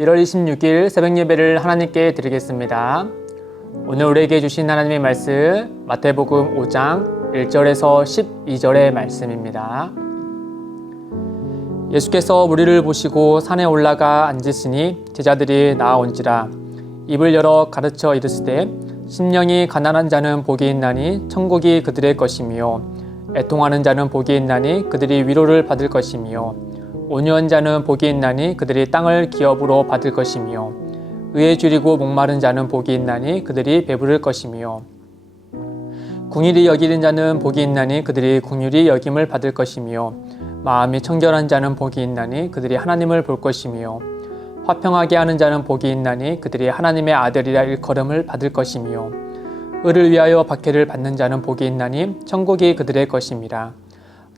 1월 26일 새벽 예배를 하나님께 드리겠습니다. 오늘 우리에게 주신 하나님의 말씀 마태복음 5장 1절에서 12절의 말씀입니다. 예수께서 무리를 보시고 산에 올라가 앉으시니 제자들이 나아온지라 입을 열어 가르쳐 이르시되 심령이 가난한 자는 복이 있나니 천국이 그들의 것이며 애통하는 자는 복이 있나니 그들이 위로를 받을 것이며 온유한 자는 복이 있나니 그들이 땅을 기업으로 받을 것이며 의에 줄이고 목마른 자는 복이 있나니 그들이 배부를 것이며 궁일이 여기는 자는 복이 있나니 그들이 궁휼히 여김을 받을 것이며 마음이 청결한 자는 복이 있나니 그들이 하나님을 볼 것이며 화평하게 하는 자는 복이 있나니 그들이 하나님의 아들이라 일컬음을 받을 것이며 의를 위하여 박해를 받는 자는 복이 있나니 천국이 그들의 것임이라.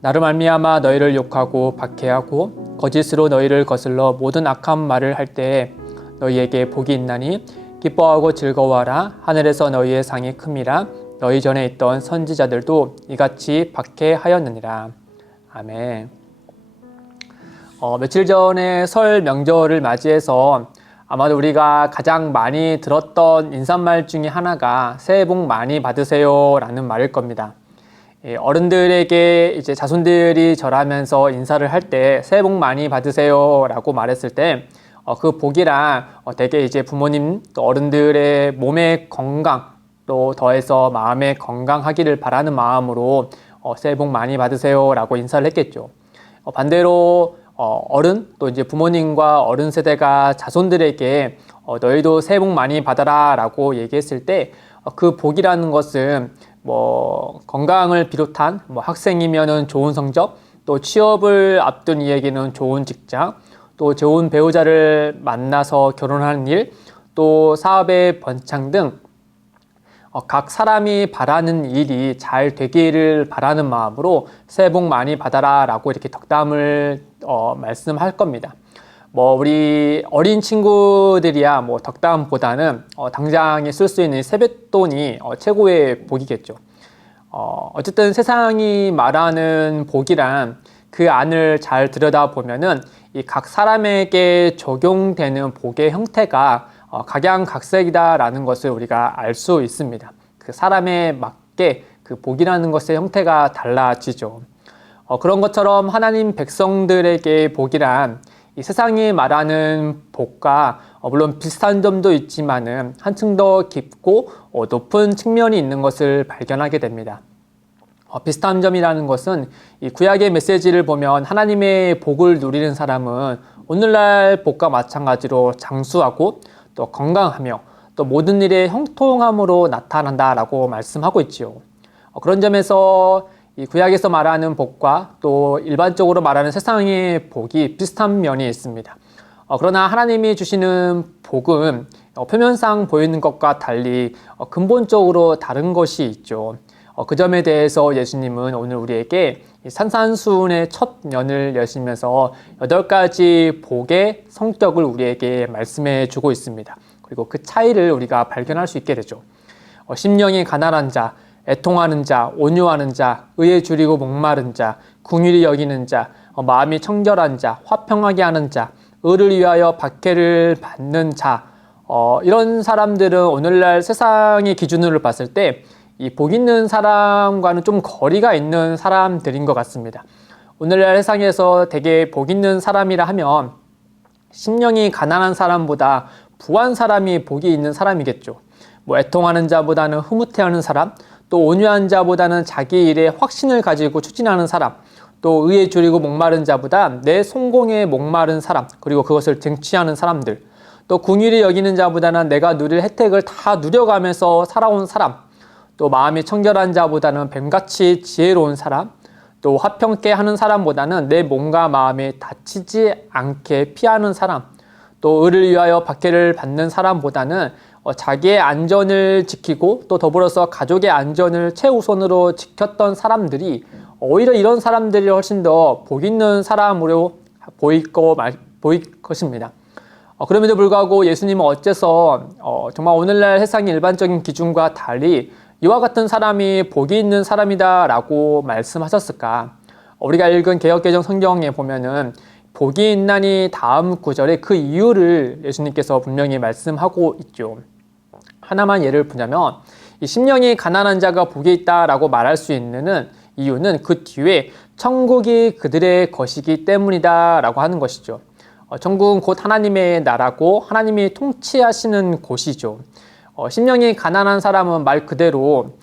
나로 말미암아 너희를 욕하고 박해하고 거짓으로 너희를 거슬러 모든 악한 말을 할 때에 너희에게 복이 있나니 기뻐하고 즐거워하라. 하늘에서 너희의 상이 큼이라. 너희 전에 있던 선지자들도 이같이 박해하였느니라. 아멘. 며칠 전에 설 명절을 맞이해서 아마도 우리가 가장 많이 들었던 인사말 중에 하나가 새해 복 많이 받으세요 라는 말일 겁니다. 어른들에게 이제 자손들이 절하면서 인사를 할 때 새해 복 많이 받으세요 라고 말했을 때 그 복이랑 되게 이제 부모님 또 어른들의 몸의 건강 또 더해서 마음의 건강하기를 바라는 마음으로 새해 복 많이 받으세요 라고 인사를 했겠죠. 반대로 어른 또 이제 부모님과 어른 세대가 자손들에게 너희도 새해 복 많이 받아라 라고 얘기했을 때 그 복이라는 것은 건강을 비롯한 학생이면은 좋은 성적, 또 취업을 앞둔 이에게는 좋은 직장, 또 좋은 배우자를 만나서 결혼하는 일, 또 사업의 번창 등 각 사람이 바라는 일이 잘 되기를 바라는 마음으로 새해 복 많이 받아라 라고 이렇게 덕담을 말씀할 겁니다. 우리 어린 친구들이야 덕담보다는 당장에 쓸 수 있는 세뱃돈이 최고의 복이겠죠. 어쨌든 세상이 말하는 복이란 그 안을 잘 들여다보면은 이 각 사람에게 적용되는 복의 형태가 각양각색이다라는 것을 우리가 알 수 있습니다. 그 사람에 맞게 그 복이라는 것의 형태가 달라지죠. 그런 것처럼 하나님 백성들에게 복이란 이 세상이 말하는 복과 물론 비슷한 점도 있지만은 한층 더 깊고 높은 측면이 있는 것을 발견하게 됩니다. 비슷한 점이라는 것은 이 구약의 메시지를 보면 하나님의 복을 누리는 사람은 오늘날 복과 마찬가지로 장수하고 또 건강하며 또 모든 일에 형통함으로 나타난다라고 말씀하고 있지요. 그런 점에서 이 구약에서 말하는 복과 또 일반적으로 말하는 세상의 복이 비슷한 면이 있습니다. 그러나 하나님이 주시는 복은 표면상 보이는 것과 달리 근본적으로 다른 것이 있죠. 그 점에 대해서 예수님은 오늘 우리에게 산산수훈의 첫 면을 여시면서 8가지 복의 성격을 우리에게 말씀해 주고 있습니다. 그리고 그 차이를 우리가 발견할 수 있게 되죠. 심령이 가난한 자, 애통하는 자, 온유하는 자, 의에 줄이고 목마른 자, 궁휼히 여기는 자, 마음이 청결한 자, 화평하게 하는 자, 의를 위하여 박해를 받는 자, 이런 사람들은 오늘날 세상의 기준으로 봤을 때 이 복 있는 사람과는 좀 거리가 있는 사람들인 것 같습니다. 오늘날 세상에서 되게 복 있는 사람이라 하면 심령이 가난한 사람보다 부한 사람이 복이 있는 사람이겠죠. 애통하는 자보다는 흐뭇해하는 사람, 또 온유한 자보다는 자기 일에 확신을 가지고 추진하는 사람, 또 의에 줄이고 목마른 자보다 내 성공에 목마른 사람, 그리고 그것을 쟁취하는 사람들, 또 궁휼히 여기는 자보다는 내가 누릴 혜택을 다 누려가면서 살아온 사람, 또 마음이 청결한 자보다는 뱀같이 지혜로운 사람, 또 화평케 하는 사람보다는 내 몸과 마음이 다치지 않게 피하는 사람, 또 의를 위하여 박해를 받는 사람보다는 자기의 안전을 지키고 또 더불어서 가족의 안전을 최우선으로 지켰던 사람들이 오히려 이런 사람들이 훨씬 더 복 있는 사람으로 보일 것입니다. 그럼에도 불구하고 예수님은 어째서 정말 오늘날 세상의 일반적인 기준과 달리 이와 같은 사람이 복이 있는 사람이다 라고 말씀하셨을까? 우리가 읽은 개역개정 성경에 보면은 복이 있나니 다음 구절에 그 이유를 예수님께서 분명히 말씀하고 있죠. 하나만 예를 보자면 이 심령이 가난한 자가 복이 있다라고 말할 수 있는 이유는 그 뒤에 천국이 그들의 것이기 때문이다라고 하는 것이죠. 천국은 곧 하나님의 나라고 하나님이 통치하시는 곳이죠. 심령이 가난한 사람은 말 그대로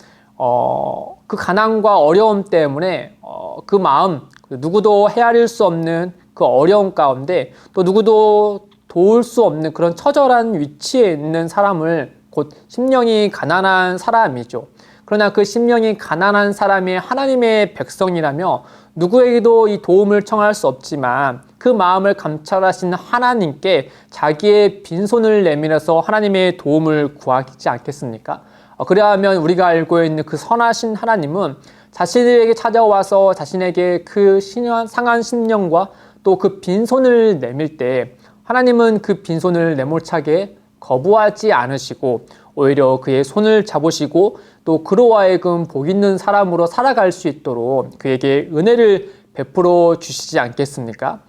그 가난과 어려움 때문에 그 마음, 누구도 헤아릴 수 없는 그 어려움 가운데 또 누구도 도울 수 없는 그런 처절한 위치에 있는 사람을 곧 심령이 가난한 사람이죠. 그러나 그 심령이 가난한 사람이 하나님의 백성이라며 누구에게도 이 도움을 청할 수 없지만 그 마음을 감찰하시는 하나님께 자기의 빈손을 내밀어서 하나님의 도움을 구하지 않겠습니까? 그래야하면 우리가 알고 있는 그 선하신 하나님은 자신에게 찾아와서 자신에게 그 상한 심령과 또 그 빈손을 내밀 때 하나님은 그 빈손을 내몰차게 거부하지 않으시고 오히려 그의 손을 잡으시고 또 그로 하여금 복 있는 사람으로 살아갈 수 있도록 그에게 은혜를 베풀어 주시지 않겠습니까?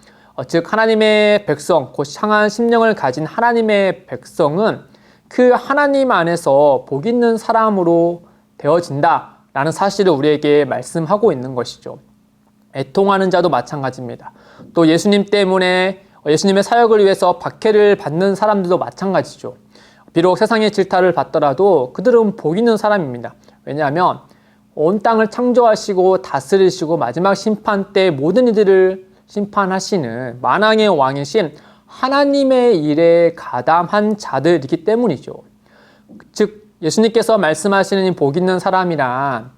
즉 하나님의 백성, 곧 상한 심령을 가진 하나님의 백성은 그 하나님 안에서 복 있는 사람으로 되어진다라는 사실을 우리에게 말씀하고 있는 것이죠. 애통하는 자도 마찬가지입니다. 또 예수님 때문에 예수님의 사역을 위해서 박해를 받는 사람들도 마찬가지죠. 비록 세상의 질타를 받더라도 그들은 복 있는 사람입니다. 왜냐하면 온 땅을 창조하시고 다스리시고 마지막 심판 때 모든 이들을 심판하시는 만왕의 왕이신 하나님의 일에 가담한 자들이기 때문이죠. 즉 예수님께서 말씀하시는 복 있는 사람이란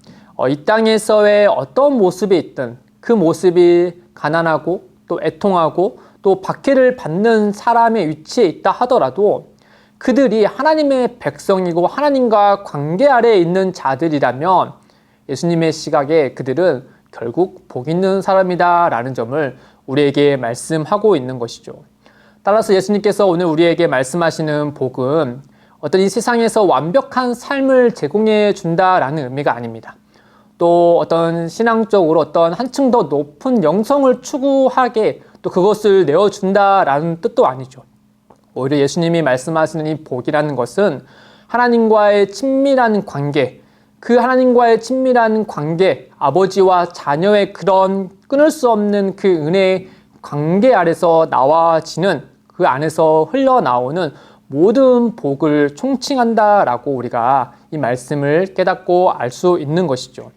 이 땅에서의 어떤 모습이 있든 그 모습이 가난하고 또 애통하고 또 박해를 받는 사람의 위치에 있다 하더라도 그들이 하나님의 백성이고 하나님과 관계 아래에 있는 자들이라면 예수님의 시각에 그들은 결국 복 있는 사람이다 라는 점을 우리에게 말씀하고 있는 것이죠. 따라서 예수님께서 오늘 우리에게 말씀하시는 복은 어떤 이 세상에서 완벽한 삶을 제공해 준다라는 의미가 아닙니다. 또 어떤 신앙적으로 어떤 한층 더 높은 영성을 추구하게 또 그것을 내어준다라는 뜻도 아니죠. 오히려 예수님이 말씀하시는 이 복이라는 것은 하나님과의 친밀한 관계, 그 하나님과의 친밀한 관계, 아버지와 자녀의 그런 끊을 수 없는 그 은혜의 관계 아래서 나와지는 그 안에서 흘러나오는 모든 복을 총칭한다라고 우리가 이 말씀을 깨닫고 알 수 있는 것이죠.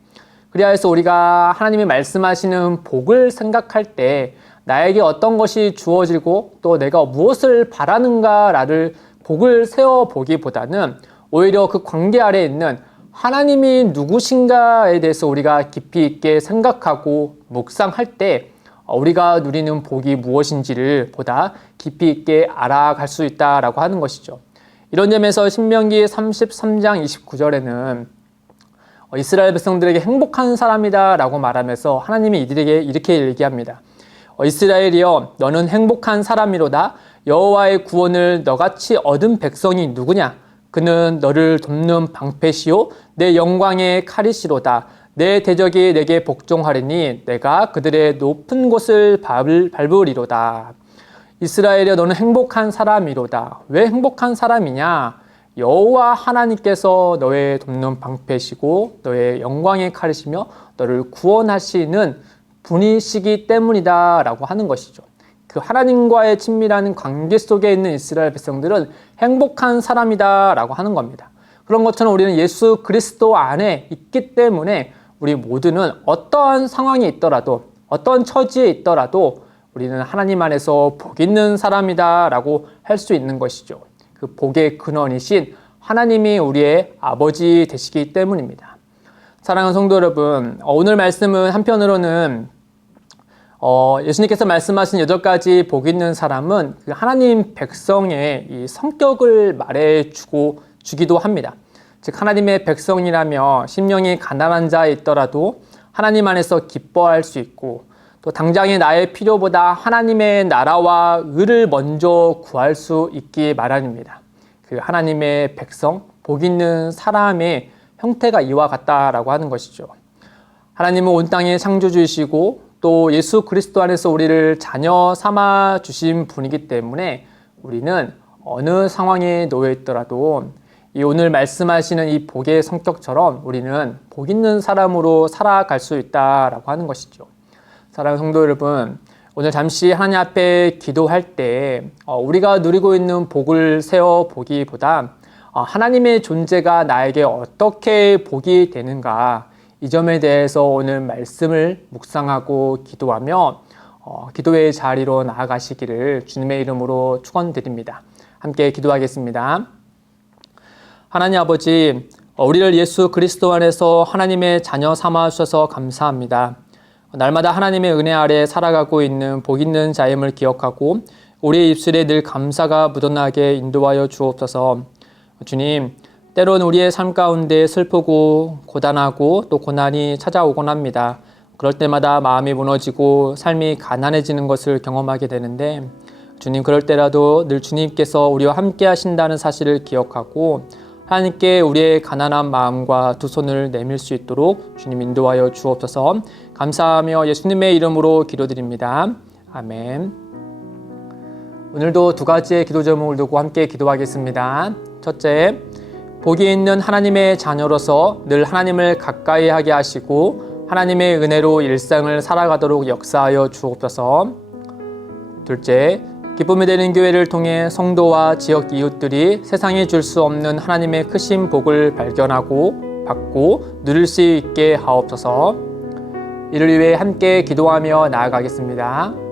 그래야 해서 우리가 하나님이 말씀하시는 복을 생각할 때 나에게 어떤 것이 주어지고 또 내가 무엇을 바라는가를 복을 세워보기보다는 오히려 그 관계 아래에 있는 하나님이 누구신가에 대해서 우리가 깊이 있게 생각하고 묵상할 때 우리가 누리는 복이 무엇인지를 보다 깊이 있게 알아갈 수 있다라고 하는 것이죠. 이런 점에서 신명기 33장 29절에는 이스라엘 백성들에게 행복한 사람이다 라고 말하면서 하나님이 이들에게 이렇게 얘기합니다. 이스라엘이여 너는 행복한 사람이로다. 여호와의 구원을 너같이 얻은 백성이 누구냐? 그는 너를 돕는 방패시요 내 영광의 칼이시로다. 내 대적이 내게 복종하리니 내가 그들의 높은 곳을 밟으리로다. 이스라엘이여 너는 행복한 사람이로다. 왜 행복한 사람이냐? 여호와 하나님께서 너의 돕는 방패시고 너의 영광의 칼이시며 너를 구원하시는 분이시기 때문이다 라고 하는 것이죠. 그 하나님과의 친밀한 관계 속에 있는 이스라엘 백성들은 행복한 사람이다 라고 하는 겁니다. 그런 것처럼 우리는 예수 그리스도 안에 있기 때문에 우리 모두는 어떠한 상황이 있더라도 어떤 처지에 있더라도 우리는 하나님 안에서 복 있는 사람이다 라고 할 수 있는 것이죠. 그 복의 근원이신 하나님이 우리의 아버지 되시기 때문입니다. 사랑하는 성도 여러분, 오늘 말씀은 한편으로는 예수님께서 말씀하신 8가지 복 있는 사람은 그 하나님 백성의 이 성격을 말해주기도 합니다. 즉 하나님의 백성이라며 심령이 가난한 자에 있더라도 하나님 안에서 기뻐할 수 있고 또 당장의 나의 필요보다 하나님의 나라와 의를 먼저 구할 수 있기 마련입니다. 그 하나님의 백성, 복 있는 사람의 형태가 이와 같다라고 하는 것이죠. 하나님은 온 땅의 창조주이시고 또 또 예수 그리스도 안에서 우리를 자녀 삼아 주신 분이기 때문에 우리는 어느 상황에 놓여 있더라도 이 오늘 말씀하시는 이 복의 성격처럼 우리는 복 있는 사람으로 살아갈 수 있다라고 하는 것이죠. 사랑하는 성도 여러분, 오늘 잠시 하나님 앞에 기도할 때 우리가 누리고 있는 복을 세어보기보다 하나님의 존재가 나에게 어떻게 복이 되는가, 이 점에 대해서 오늘 말씀을 묵상하고 기도하며 기도의 자리로 나아가시기를 주님의 이름으로 축원드립니다. 함께 기도하겠습니다. 하나님 아버지, 우리를 예수 그리스도 안에서 하나님의 자녀 삼아 주셔서 감사합니다. 날마다 하나님의 은혜 아래 살아가고 있는 복 있는 자임을 기억하고 우리의 입술에 늘 감사가 묻어나게 인도하여 주옵소서. 주님, 때론 우리의 삶 가운데 슬프고 고단하고 또 고난이 찾아오곤 합니다. 그럴 때마다 마음이 무너지고 삶이 가난해지는 것을 경험하게 되는데, 주님, 그럴 때라도 늘 주님께서 우리와 함께 하신다는 사실을 기억하고 하나님께 우리의 가난한 마음과 두 손을 내밀 수 있도록 주님 인도하여 주옵소서. 감사하며 예수님의 이름으로 기도드립니다. 아멘. 오늘도 두 가지의 기도 제목을 두고 함께 기도하겠습니다. 첫째, 복이 있는 하나님의 자녀로서 늘 하나님을 가까이 하게 하시고 하나님의 은혜로 일상을 살아가도록 역사하여 주옵소서. 둘째, 기쁨이 되는 교회를 통해 성도와 지역 이웃들이 세상에 줄 수 없는 하나님의 크신 복을 발견하고 받고 누릴 수 있게 하옵소서. 이를 위해 함께 기도하며 나아가겠습니다.